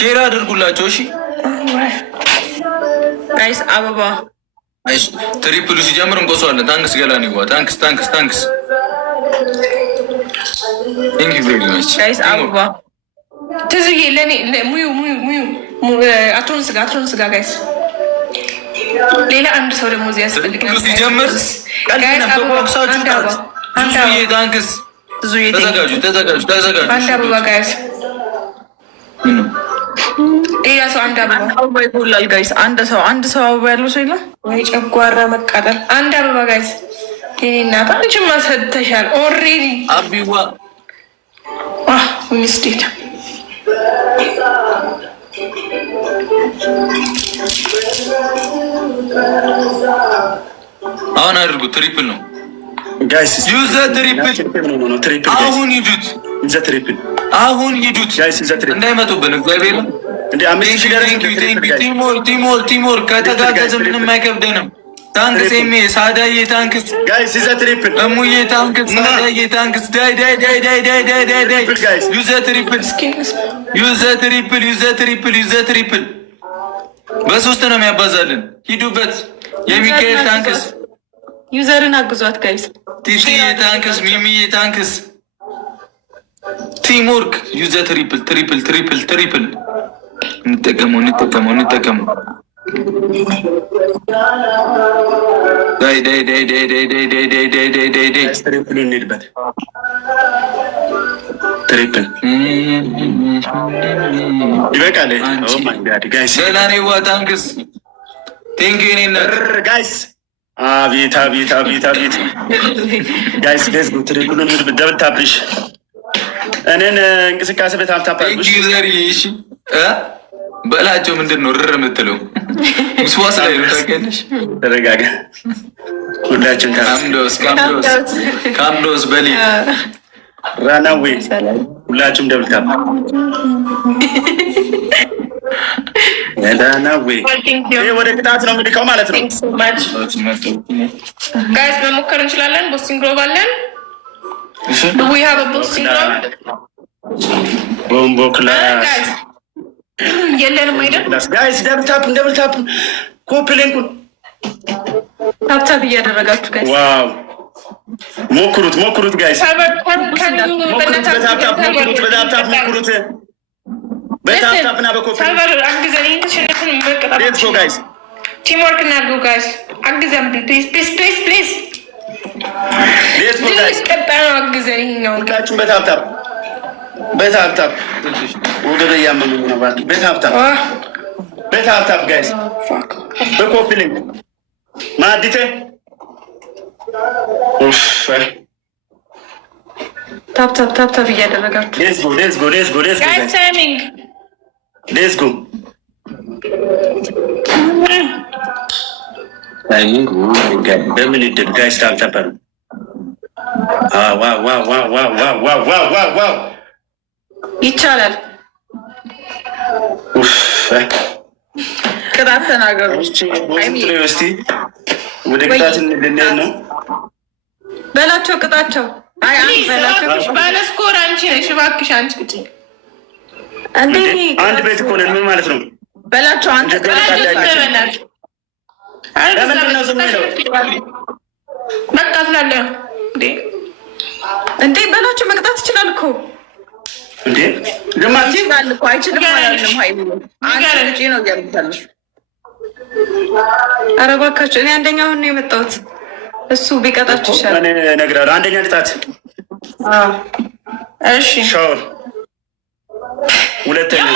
ሼር አድርጉላቸው። እሺ ጋይስ አበባ እሺ ትሪፕሉ ሲጀምር እንቆሰዋለን። ታንክስ ገላን ይዋ ታንክስ ታንክ ዩ ቬሪ ማች ጋይስ አበባ ትዝዬ ለኔ ሙዩ አትሮን ስጋ ጋይስ ሌላ አንድ ሰው ደግሞ እዚህ ያስፈልጋል። ሲጀምር ጋይስ አበባ ታንክስ ተዘጋጁ አንድ አበባ ጋይስ ሌላ ሰው አንድ አበባ ይጎላል ጋይስ። አንድ ሰው አበባ ያለው ሰው የለም ወይ? ጨጓራ መቃጠል። አንድ አበባ ጋይስ። እናት አንቺማ ሰጥተሻል ኦልሬዲ። አቢዋ ሚስቴት አሁን አድርጉ። ትሪፕል ነው ጋይስ። ዩዘ ትሪፕል አሁን ይጁት። አሁን ይጁት እንዳይመጡብን እግዚአብሔር ቲሞር ከተጋገዘ ምንም አይከብደንም። ታንክስ ኤሜ ሳዳዬ ታንክስ ጋይስ ኢዘ ትሪፕል እሙዬ ታንክስ ሳዳዬ ታንክስ ዳይ ዩዘ ትሪፕል በሶስት ነው የሚያባዛልን። ሂዱበት። የሚካኤል ታንክስ ዩዘርን አግዟት ጋይስ። ቲቲዬ ታንክስ ሚሚዬ ታንክስ ቲምወርክ ዩዘ ትሪፕል እንጠቀመው ዳይ ትሪፕል እንሂድበት። ትሪፕል ይበቃል። ኦ ማይ ጋድ ጋይስ ሰላኔዋ ታንክስ ቴንክ ዩ ጋይስ። አቤት ጋይስ ሌትስ ጎ። ትሪፕል እንሂድበት። ደብል ታፕሽ እኔን እንቅስቃሴ በጣም ታፓልኩሽ እሺ በላቸው። ምንድን ነው ርር የምትለው? ምስዋስ ላይ ነው ታውቂያለሽ። ተረጋጋ። ሁላችን ካምዶስ በሊ ራናዌ ሁላችሁም ደብል ታፕ ራናዌ። ወደ ቅጣት ነው የምልከው ማለት ነው ጋይስ። መሞከር እንችላለን። ቦስቲንግ ግሎቭ አለን። Do we have a boosting glove? ቦምቦ ክላስ የለንም አይደል? ጋይስ ደብል ታፕ ኮፒ ሊንኩን ታፕ እያደረጋችሁ ጋይስ። ዋው ሞክሩት ጋይስ። በታፕ እና በኮፒ ሌትስ ጎ ጋይስ። ቲምወርክ እናድርጉ ጋይስ። አግዘን ፕሊዝ ሌትስ ጎ ጋይስ። ቀጣዩ አግዘን። ይሄኛው ሁላችሁም በታፕ ወደ ያመመኝ ነው ባንክ በታፕ ጋይስ። በኮፒ ሊንክ ማዲቴ ኡፍ ታፕ እያደረጋችሁ ሌትስ ጎ ጋይስ። ሌትስ ጎ ታይሚንግ በምን ይደል ጋይስ? ታፕ ዋው ይቻላል። ቅጣት ተናገሩ እስቲ። ወደ ቅጣት ልንሄድ ነው በላቸው። ቅጣቸው ባለስኮር አንቺ ነሽ። እባክሽ አንቺ ቅጭ እንዴ! አንድ ቤት እኮ ነን። ምን ማለት ነው በላቸው? አንተ በቃ ስላለ እንዴ በላቸው። መቅጣት ይችላል እኮ እንዴ ለማጂ ባል እኮ አይችልም ማለት ነው። ሃይሚ አንቺ ነው ያልታለሽ። ኧረ እባካችሁ እኔ አንደኛውን ነው የመጣሁት። እሱ ቢቀጣችሁ ይሻላል። እኔ እነግራለሁ። አንደኛ ቅጣት እሺ ሻወር። ሁለተኛ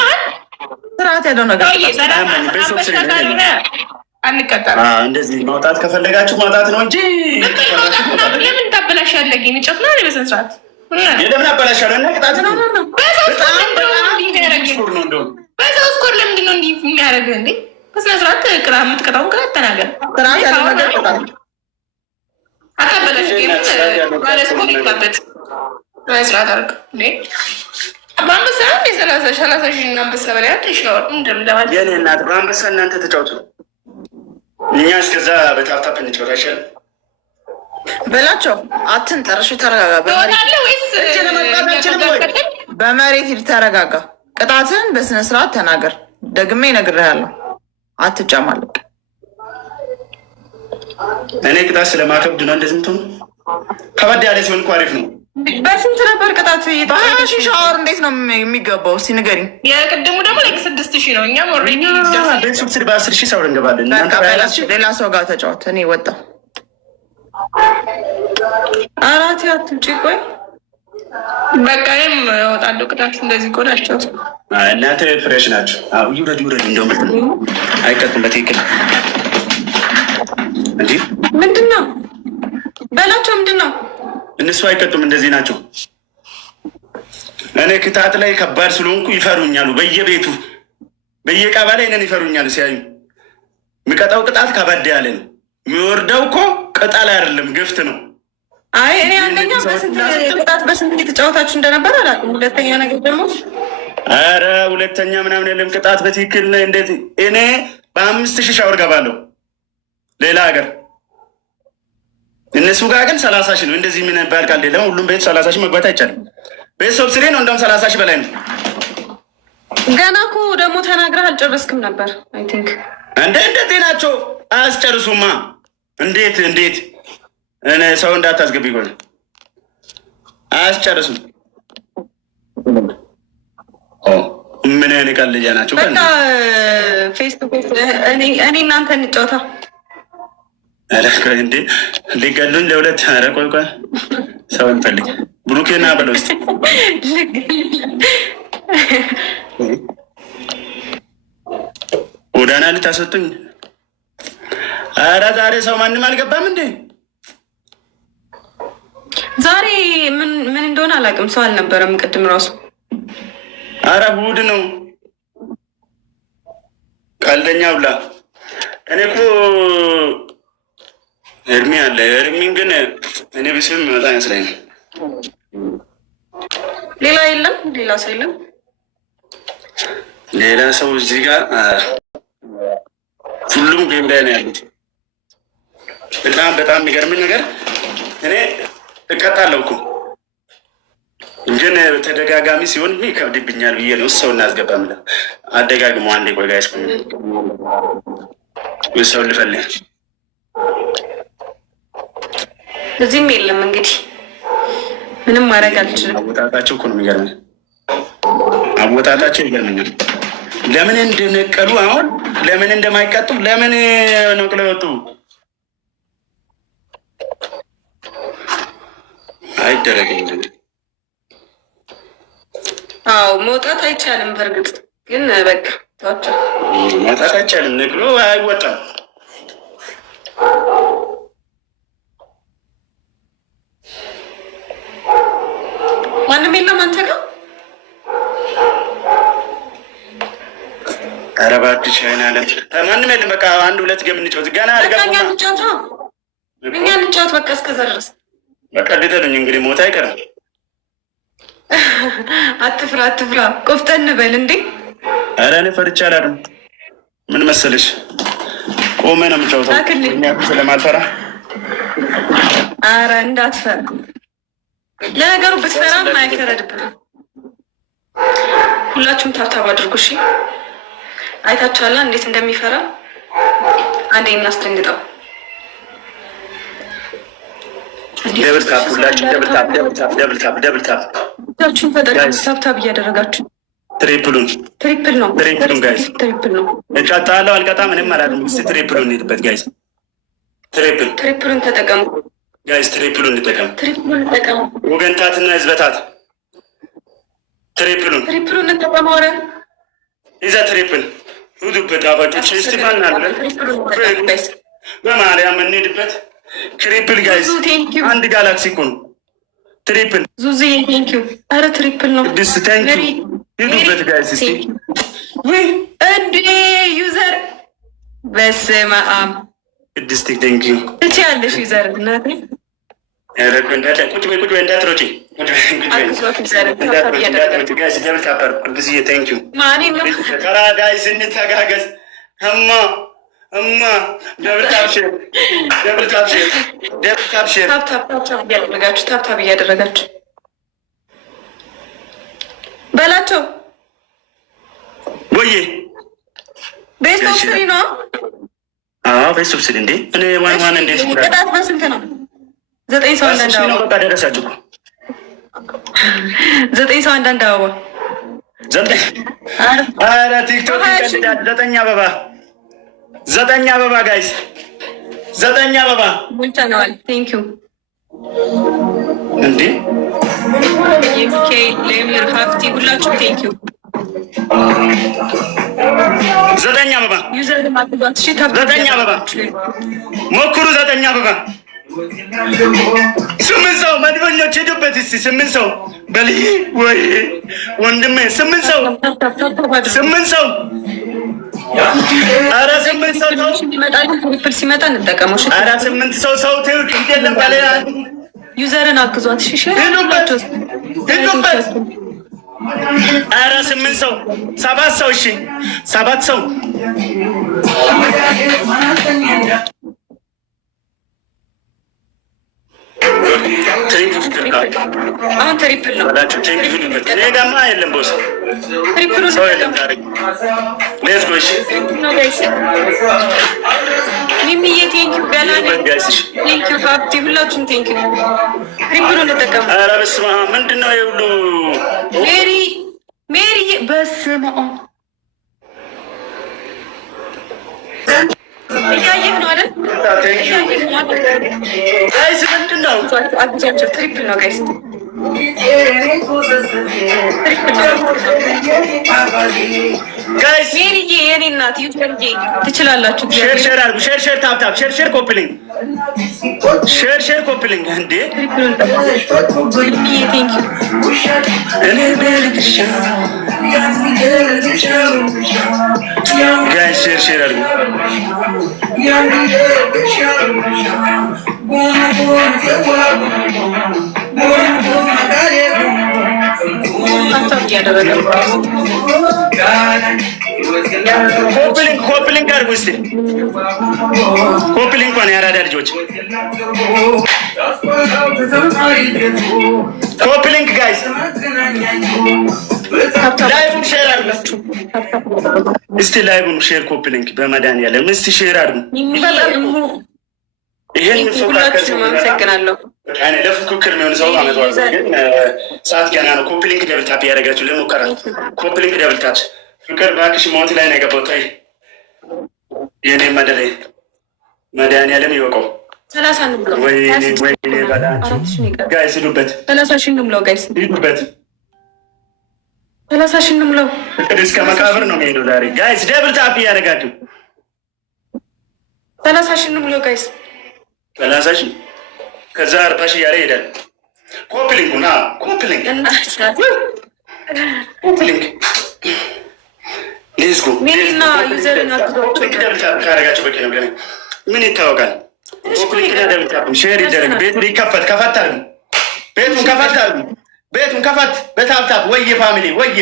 ስርዓት ያለው ነገር አንቀጣም። እንደዚህ ማውጣት ከፈለጋችሁ ማውጣት ነው እንጂ ለምን ታበላሻለህ? ግን ጨፍ ነው በስነ ስርዓት የለምን አበላሻለሁ እና ቅጣት ነው። በሰው ስኮር ለምንድን ነው እንዲህ የሚያደርግህ እንዴ? በስነ ስርዓት ቅጣ። የምትቀጣውን ቅጣት ተናገር። ስርዓት ያለው ነገር ቅጣት አታበላሽ። ግን ባለስኮር ይባበት ስርዓት አድርግ እንዴ። በአንበሳ እንደ 30 ሺህ አንበሳ በላይ አትሻወር እንደምለማለት የኔ እናት። በአንበሳ እናንተ ተጫውቱ፣ እኛ እስከዛ በታፕታፕ እንጫወት አይሻልም? በላቸው። አትንጠር። እሺ ተረጋጋ። ትወጣለህ ወይስ በመሬት ሂድ። ተረጋጋ። ቅጣትን በስነ ስርዓት ተናገር። ደግሜ እነግርሃለሁ፣ አትጫማለቅ። እኔ ቅጣት ስለማከብድ ነው እንደዚህ ምትሆኑ። ከበድ ያለ ሲሆን እኮ አሪፍ ነው። በስንት ነበር ቅጣት? በ20 ሺህ ሻወር እንዴት ነው የሚገባው? እስኪ ንገሪኝ። የቅድሙ ደግሞ 6,000 ነው። እኛም ኦልሬዲ በ10 ሺህ ሰው እንገባለን። ሌላ ሰው ጋር ተጫወት። እኔ ወጣሁ። አራት አትውጪ። ቆይ በቃ እኔም እወጣለሁ። ቅጣት እንደዚህ እኮ ናቸው። እናንተ ፍሬሽ ናቸው። ይውረድ ይውረድ። እንደውም አይቀጡም በትክክል እንጂ ምንድን ነው በላቸው። ምንድን ነው እነሱ አይቀጡም፣ እንደዚህ ናቸው። እኔ ቅጣት ላይ ከባድ ስለሆንኩ ይፈሩኛሉ። በየቤቱ በየቀበሌ እኔን ይፈሩኛሉ ሲያዩ። የሚቀጣው ቅጣት ከበድ ያለ ነው። የሚወርደው እኮ ቅጠል አይደለም ግፍት ነው። አይ እኔ አንደኛ ቅጣት በስንት የተጫወታችሁ እንደነበር አላውቅም። ሁለተኛ ነገር ደግሞ ኧረ ሁለተኛ ምናምን የለም። ቅጣት በትክክል እንዴት እኔ በ5,000 ሻወር ገባለሁ ሌላ ሀገር። እነሱ ጋር ግን 30 ሺህ ነው። እንደዚህ ምን ባል ቃል የለም። ሁሉም ቤት 30 ሺህ መግባት አይቻልም። ቤት ሰብስሬ ነው እንደውም 30 ሺህ በላይ ነው። ገና እኮ ደግሞ ተናግረህ አልጨረስክም ነበር። አይ ቲንክ እንደዚህ ናቸው። አያስጨርሱማ። እንዴት እኔ ሰው እንዳታስገቢ ጎል አያስጨርሱም። ምን አይነት ቀልጃ ናቸው? በቃ ፌስ ቱ ፌስ እኔ እናንተ እንጫወታ። ኧረ ቆይ እንዴ ሊገሉን ለሁለት። ኧረ ቆይ ሰው እንፈልግ። ብሩኬና በለው እስኪ ጎዳና ልታስወጡኝ። ኧረ ዛሬ ሰው ማንም አልገባም እንዴ? ዛሬ ምን እንደሆነ አላውቅም። ሰው አልነበረም ቅድም ራሱ። ኧረ እሑድ ነው። ቀልደኛ ብላ። እኔ እኮ እድሜ አለ። እድሜን ግን እኔ ብስም መጣ ይመስለኛል። ሌላ የለም፣ ሌላ ሰው የለም። ሌላ ሰው እዚህ ጋር ሁሉም ጌም ላይ ነው ያሉት። በጣም የሚገርምን ነገር እኔ እቀጣለሁ እኮ ግን ተደጋጋሚ ሲሆን ይከብድብኛል ብዬ ነው ሰው እናስገባም። አደጋግሞ አንዴ ቆይ ጋይስ ሰው ልፈልግ። እዚህም የለም እንግዲህ ምንም ማድረግ አልችልም። አወጣጣቸው እኮ ነው የሚገርመኝ። አወጣጣቸው ይገርመኛል። ለምን እንደነቀሉ አሁን ለምን እንደማይቀጡ ለምን ነቅለው ወጡ? አይደረግም እንዴ? አዎ መውጣት አይቻልም። በእርግጥ ግን በቃ ተዋቸው። መውጣት አይቻልም። ነቅሎ አይወጣም። ማንም የለም አንተ ጋር? ኧረ እባክሽ አይናለም ማንም የለም። በቃ አንድ ሁለት ገም እንጫወት። ገና አልገባም። እኛ እንጫወት በቃ እስከዛ ድረስ በቃ ልተሉኝ እንግዲህ ሞት አይቀርም። አትፍራ፣ ቆፍጠን በል እንዴ። ኧረ እኔ ፈርቻ አላለም። ምን መሰለሽ ቆሜ ነው የምጫወተው ስለማልፈራ። ኧረ እንዳትፈራ። ለነገሩ ብትፈራም አይፈረድብህም። ሁላችሁም ታብታብ አድርጉ እሺ። አይታችኋላ እንዴት እንደሚፈራ። አንዴ እናስደንግጠው። ደብል ታፕ፣ ሁላችሁ ደብል ታፕ። ሁላችሁም ታብታብ እያደረጋችሁ ትሪፕል ነው ጋይስ። እቀጣለሁ አልቀጣም ምንም አላለም። እስኪ ትሪፕሉን እንሂድበት ጋይስ። ትሪፕሉን ተጠቀሙ ጋይስ። ትሪፕሉን እንጠቀሙ። ወገንታትና ህዝበታት ትሪፕሉን እንጠቀሙ። ኧረ ይዛ ትሪፕል ውዱበት አባቶች እስቲፋን አለ በማርያም እንሂድበት። ትሪፕል ጋይስ። አንድ ጋላክሲ እኮ ነው ትሪፕል። ዙዚ ቴንኪዩ። ኧረ ትሪፕል ነው ድስ ቴንኪዩ። ሂዱበት ጋይስ። እስቲ እንዴ ዩዘር በስመ አብ ቅድስት ቴንኪዩ። እቺ ያለሽ ዩዘር እናቴ። ኧረ ቁጭ በይ እንዳትሮጪ። ቴንኪዩ ከራ ጋይስ። እንተጋገዝ እማ ደብል ታፕ ሼር ታብታብ እያደረጋችሁ በላቸው። በሱብሲዲ ነው። አዎ በሱብሲዲ እንዴ እኔ ዋን እንዴ ቅጣት በስንት ነው? 9 ሰው አንዳንድ አበባ በቃ ደረሳችሁ። 9 ሰው አንዳንድ አበባ 9 ኧረ ቲክቶክ ይቀዳል። 9 አበባ 9 አበባ ጋይስ 9 አበባ ሙልተናል። ቴንክ ዩ እንዴ ዩኬ ሌምር ሀፍቲ ሁላችሁም ቴንክ ዩ 9 አበባ ዩዘር ማጥቷት እሺ 9 አበባ ሞክሩ 9 አበባ 8 ሰው መድበኞች ሄዱበት። እስቲ 8 ሰው በልይ ወይ ወንድሜ 8 ሰው 8 ሰው ኧረ 8 ሰው ነው ሲመጣ ትሪፕል ሲመጣ እንጠቀመው። እሺ ኧረ 8 ሰው ሰው ትውቅ እንደለም ባለ ዩዘርን አግዟት። እሺ ሄዱበት ሄዱበት። ኧረ 8 ሰው 7 ሰው እሺ 7 ሰው አሁን ትሪፕል ነው። እኔ ጋማ የለም ቦስ ትሪፕል ሰው የለም። ሌትስ ጎ እሺ ሚሚዬ ቴንኪው ገላኔ ቴንኪው ሀብቴ ሁላችሁም ቴንኪው። ትሪፕል እንጠቀሙ። ኧረ በስመ አብ ምንድን ነው የሁሉ ሜሪ በስመ አብ እያየህ ነው አይደል? ጋይስ ምንድን ነው አግዛቸው። ትሪፕል ነው ጋይስ ጋይስ ሜሪዬ የኔ እናት ዩዘርዬ ትችላላችሁ። ሼር አድርጉ። ሼር ታፕ ሼር ኮፕሊንግ ሼር ኮፕሊንግ እንዴ ጋይስ ሼር አድርጉ። ኮፕሊንግ አድርጉ እስኪ ኮፕሊንግ እንኳን ያራዳ ልጆች ኮፕሊንግ ጋይስ ላይቭን ሼር አድርጉ እስቲ ላይቭን ሼር ኮፕሊንግ በመድኃኒዓለም እስቲ ሼር አድርጉ። ይሄን ሁላችሁም አመሰግናለሁ። ለፉክክር የሚሆን ሰው አመጣው ግን ሰዓት ገና ነው። ኮፕሊንግ ደብል ታፕ ያደረጋችሁ ለሙከራ ኮፕሊንግ ደብል ታፕ ፍቅር ባክሽ ሞት ላይ ነው የገባው። ታይ የኔ መደለይ መድኃኒዓለም ይወቀው 30 ነው ብለው ወይኔ ባላችሁ ጋይስ ሂዱበት 30 ሺህ ነው ብለው ጋይስ ሂዱበት 30 ሺህ ነው ብለው ፍቅር እስከ መቃብር ነው የሚሄደው ዛሬ ጋይስ ደብል ታፕ ያደረጋችሁ 30 ሺህ ነው ብለው ጋይስ 30 ሺህ ከዛ 40 ሺህ ያለ ይሄዳል። ኮፕሊንግ ና ኮፕሊንግ ሌትስ ጎ ሜሪና ዩዘርን አግዟቸው ካረጋችሁ በቂ ነው። ምን ይታወቃል? ኮፕሊንግ ደብል ታፕ ሼር ይደረግ። ቤቱን ይከፈት ከፈት አድርጉ። ቤቱን ከፈት አድርጉ። ቤቱን ከፈት በታፕታፕ ወየ ፋሚሊ ወየ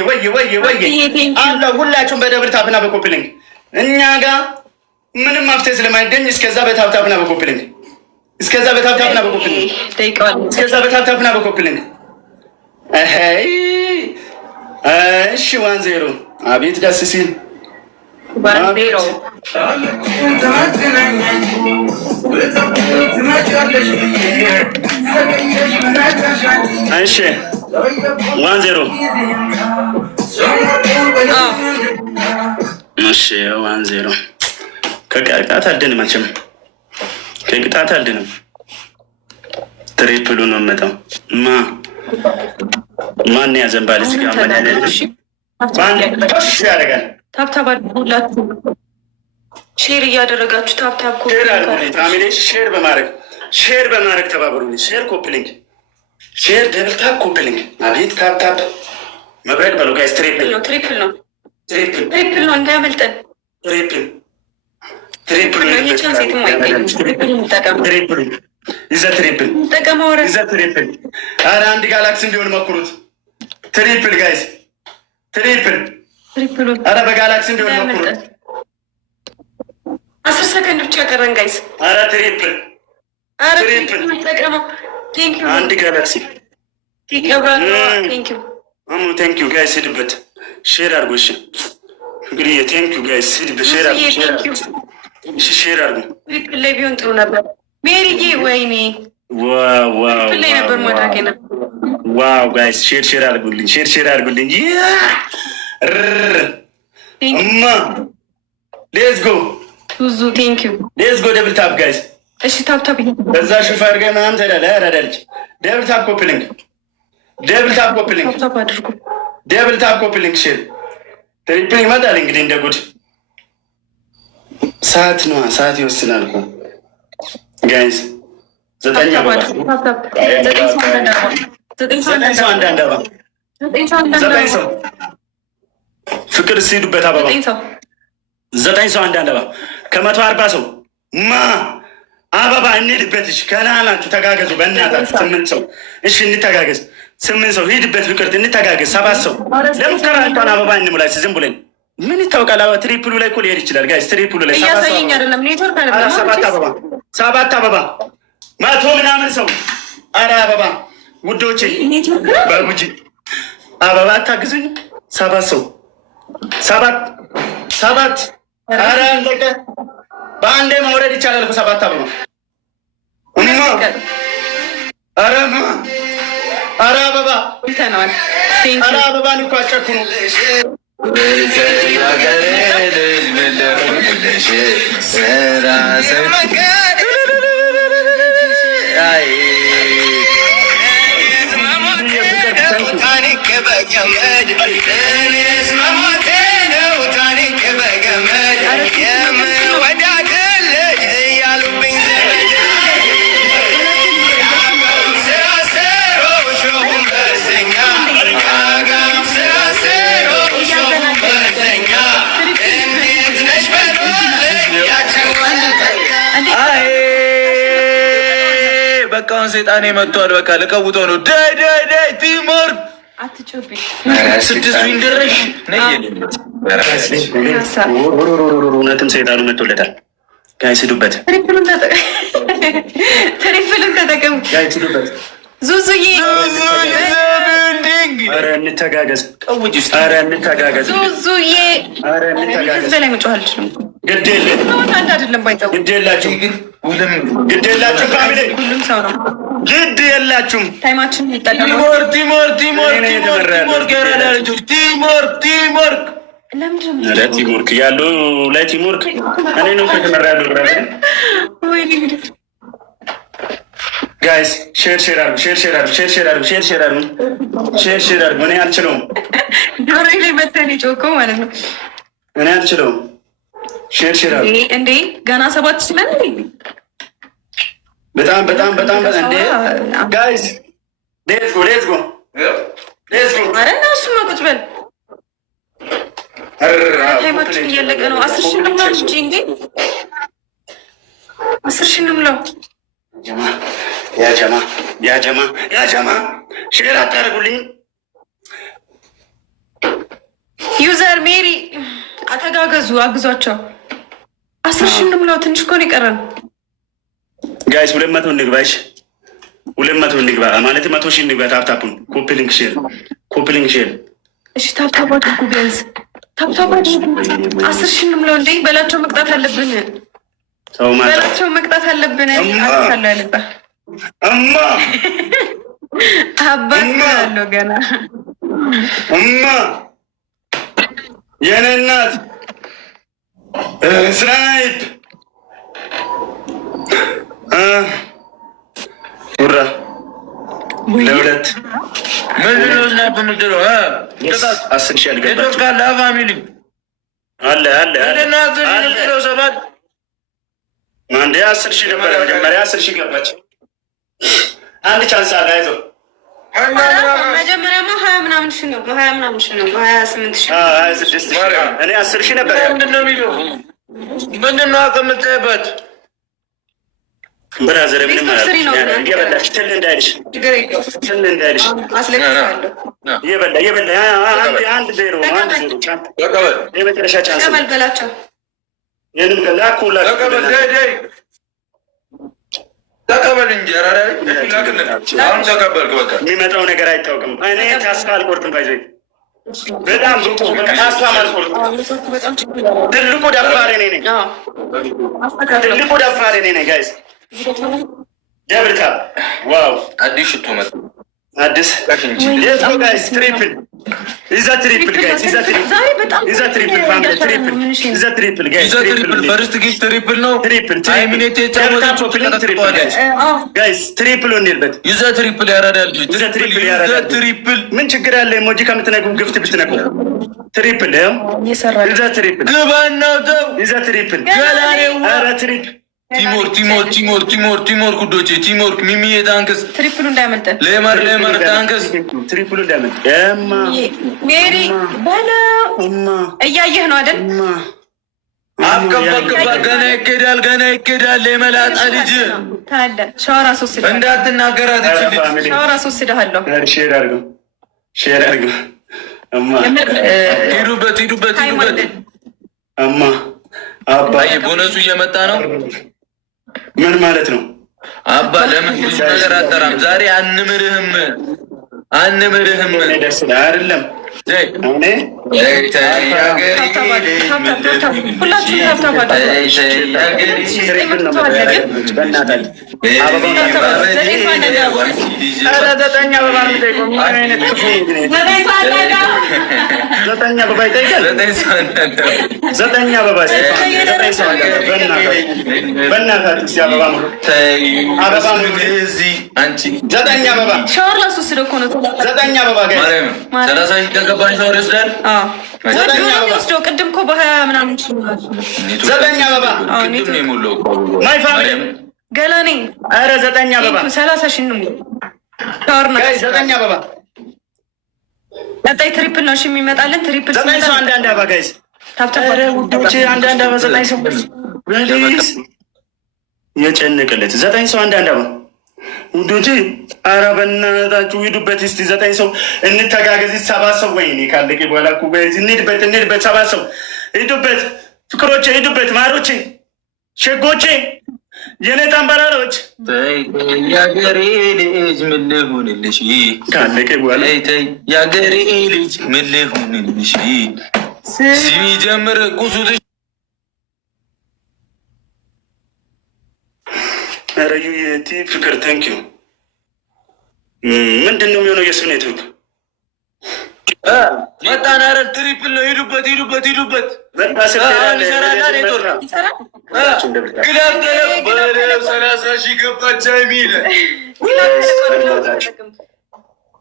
አለ ሁላችሁም በደብል ታፕና በኮፕሊንግ እኛ ጋር ምንም መፍትሄ ስለማይገኝ እስከዛ በታፕታፕና በኮፕሊንግ እስከዛ በታፕታፕና በኮፕሊንግ እስከዛ በታፕታፕና በኮፕሊንግ እሺ 1-0 አቤት ደስ ሲል 1-0 እሺ 1-0 እሺ 1-0 ከቅጣት አልድንም መቼም ከቅጣት አልድንም። ትሪፕሉ ነው መጣው ማን ያዘንባል እዚህ ጋር ያደርጋል። ታብታብ አድርጉላችሁ ሼር እያደረጋችሁ ታብታብ ሼር በማድረግ ተባበሩኝ። ሼር ኮፕሊንግ ሼር ደብል ታፕ ኮፕሊንግ አቤት ታፕታፕ መብረቅ በሉ ጋይስ። ትሪፕል ነው እንዳያመልጠን። ትሪፕል ኧረ አንድ ጋላክሲ እንዲሆን መኩሩት። ትሪፕል ጋይስ ትሪፕል ኧረ በጋላክሲ እንዲሆን መኩሩት። 10 ሰከንድ ብቻ ቀረን ጋይስ። ኧረ ትሪፕል አንድ ጋላክሲ ቴንኪው ጋይስ። ሂድበት ሼር አድርጎ እሺ እንግዲህ ቴንክ ዩ ጋይስ ሼር አድርጉ። ትሪፕል ላይ ቢሆን ጥሩ ነበር። ሜሪዬ ወይኔ ትሪፕል ላይ ነበር ማድረግ ነው። ዋው ጋይስ ሼር አድርጉልኝ፣ ሼር አድርጉልኝ። እማ ሌትስ ጎ ዙዙ ቴንክ ዩ ሌትስ ጎ ደብል ታፕ ጋይስ። እሺ ታፕ በዛ ሹፍ አድርገህ ምናምን ትሄዳለህ። ያራዳልች ደብል ታፕ ኮፕሊንግ ደብል ታፕ ኮፕሊንግ ሼር ትሪፕል ይመጣል እንግዲህ እንደ ጉድ። ሰዓት ይወስናል እኮ ጋይስ። 9 ሰው ፍቅር ሲሄዱበት አበባ 9 ሰው አንድ አበባ ከ140 ሰው አበባ እንሂድበት። እሺ ከናናችሁ ተጋገዙ በእናታችሁ። 8 ሰው እሺ እንተጋገዝ። 8 ሰው ሂድበት ፍቅር እንተጋገዝ። 7 ሰው ለሙከራ እንኳን አበባ እንሙላ። ዝም ብለን ምን ይታወቃል? ትሪፕሉ ላይ እኮ ሊሄድ ይችላል ጋይስ። ትሪፕሉ ላይ 7 አበባ 100 ምናምን ሰው። አረ አበባ ውዶቼ በጉጂ አበባ አታግዙኝ። 7 ሰው 7 አረ አለቀ። በአንዴ ማውረድ ይቻላል እኮ 7 አበባ። አረ አበባ አረ አበባን እኮ አጨኩኑ። በቃውን ሰይጣኔ መጥቷል። በቃ ልቀውጦ ነው። ዳይ ቲምወርክ አትጮብኝ። 6 ዊንደረሽ እውነትም ሰይጣኑ መጥቶለታል። ጋይስ ሂዱበት። ትሪፕልን ተጠቀሙ። ጋይስ ሂዱበት። ዙዙዬ ኧረ እንተጋገዝ። ኧረ እንተጋገዝ። ዙዙዬ በላይ መጮህ አልችልም። ግድ የላችሁም ፋሚሊ፣ ሁሉም ሰው ነው። ግድ የላችሁም። ታይማችን ይጠቀሙ። ቲምወርክ ያሉ ላይ ቲምወርክ እኔ ነው ከተመራ ያሉ ጋይስ ሼር አድርጉ። እኔ አልችለውም። ዶሮ ላይ መተን ጮኮ ማለት ነው። እኔ አልችለውም። ሼር አድርጉ እንዴ ገና 7 ሲለን በጣም እንዴ ጋይስ ሌትስ ጎ አረ እና እሱማ ቁጭ በል። ታይማችን እያለቀ ነው። 10 ሺህ ነው እንጂ እንዴ 10 ሺህ ነው። ያ ጀማ ሼር አታደርጉልኝ። ዩዘር ሜሪ አተጋገዙ፣ አግዟቸው። 10 ሺህ ነው። ትንሽ እኮ ነው የቀረን ጋይስ። 200 እንግባ። እሺ 200 እንግባ ማለት 100 ሺህ እንግባ። ታፕታፑን ኮፒሊንግ ሼር እሺ ታፕታፕ አድርጉ። ቢያንስ ታፕታፕ አድርጉ። 10 ሺህ ነው እንዴ በላቸው። መቅጣት አለብን። በላቸው መቅጣት አለብን። አልፋለሁ ያለባ አባት ያለው ገና የኔ እናት ስናይፕ ሁራ ለሁለት ምንድነው ስናይፕ የምትለው? 10 ሺህ አልገባች ፋሚሊ አለ 7 አንዴ 10 ሺህ ነበረ መጀመሪያ 10 ሺህ ገባች። አንድ ቻንስ አለ። አይዞህ መጀመሪያማ 20 ምናምን ሺህ ነው። 28 ሺህ 26 ሺህ እኔ 10 ሺህ ነበር። ምንድነው አቀምጠበት ብራዘር ምንም እየበላሽ ትል እንዳይልሽ እየበላ አንድ ዜሮ የመጨረሻ ቻንስ በላቸው። ይህንም ተቀበል እንጂ አሁን ተቀበልክ። በቃ የሚመጣው ነገር አይታወቅም። እኔ ተስፋ አልቆርጥም። ባይዘ በጣም ትልቁ ደፋሪ እኔ ነኝ። ትልቁ ደፋሪ እኔ ነኝ ጋይስ። ደብል ታፕ ዋው! አዲስ ሽቶ መጣ። አዲስ ሌትስ ጎ ጋይስ። ትሪፕል ኢዛ ትሪፕል ጋይስ። ኢዛ ትሪፕል ፋሚሊ ትሪፕል ኢዛ ትሪፕል ጋይስ። ትሪፕል ፈርስት ጊፍት ትሪፕል ነው። ትሪፕል አይሚኔት የጫወተው ትሪፕል ጋይስ። ትሪፕል እንልበት። ኢዛ ትሪፕል ያራዳል። ኢዛ ትሪፕል ያራዳል። ትሪፕል ምን ችግር አለ? ኢሞጂ ከምትነቁ ግፍት ብትነቁ ትሪፕል ኢዛ ትሪፕል ግባና ተው። ኢዛ ትሪፕል ገላኔው ኧረ ትሪፕል ቲሞር ኩዶቼ ቲሞር ሚሚዬ ታንክስ። ትሪፕሉ እንዳያመልጠን። ሌመር ታንክስ። ትሪፕሉ እንዳያመልጥ። ሜሪ ባላ እያየህ ነው አይደል? አፍከፋ ገና ይኬዳል። የመላጣ ልጅ ታለ ሻወር አስወስደህ እንዳትናገራት ይችላል። ሻወር አስወስደሃለሁ። ሼር አድርገው እማ ሂዱበት እማ አባዬ ቦነሱ እየመጣ ነው። ምን ማለት ነው? አባ ለምን ብዙ ነገር አጠራም? ዛሬ አንምርህም ደስ አይደለም። ቅድም እኮ በሀያ ምናምን ዘጠኝ አበባ ገላኔ። ኧረ ዘጠኝ አበባ 30 ሺህ ነው። ዘጠኝ አበባ ቀጣይ ትሪፕል ነው የሚመጣልን። ትሪፕል ዘጠኝ ሰው አንዳንድ አበባ ጋይስ። ውዶች አንዳንድ አበባ ዘጠኝ ሰው የጨነቀለት ዘጠኝ ሰው አንዳንድ አበባ ውዶች። ኧረ በእናታችሁ ሂዱበት እስቲ። ዘጠኝ ሰው እንተጋገዝ። 7 ሰው ወይኔ ካለቀ በኋላ እኮ እንሂድበት 7 ሰው ሂዱበት። ፍቅሮቼ ሂዱበት። ማሮቼ ሸጎቼ የኔ ጠንበራሮች የአገሬ ልጅ ምን ልሁንልሽ? ካለቀ በኋላ የአገሬ ልጅ ምን ልሁንልሽ? ሲጀምር ቁሱትሽ ረዩ የቲ ፍቅር ታንኪዩ። ምንድን ነው የሚሆነው? የሱ ኔትወርክ መጣን። ኧረ ትሪፕል ነው። ሂዱበት። ይሰራል ኔትወርክ። ግላብ ተለበለው 30 ሺህ ገባች የሚል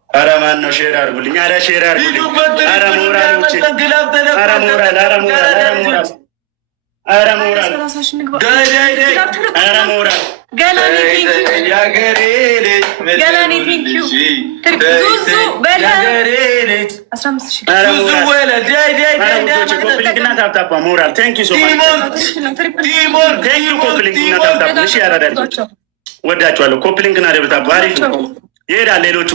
ኧረ ማን ነው? ሼር አድርጉልኝ። ኧረ ሼር አድርጉልኝ። ኧረ ሞራሎቼ ኧረ ሞራል ኧረ ሞራል ገላኔ ቴንኪው። ዙዙ በለ 15 ሺህ ኮፕሊንግና ታፕታፓ ሞራል ቴንኪው ሶ ማች ኮፕሊንግና ታፕታፓ። እሺ ያራዳል። ወዳችኋለሁ። ኮፕሊንግና ደብታፓ አሪፍ ይሄዳል ሌሎቹ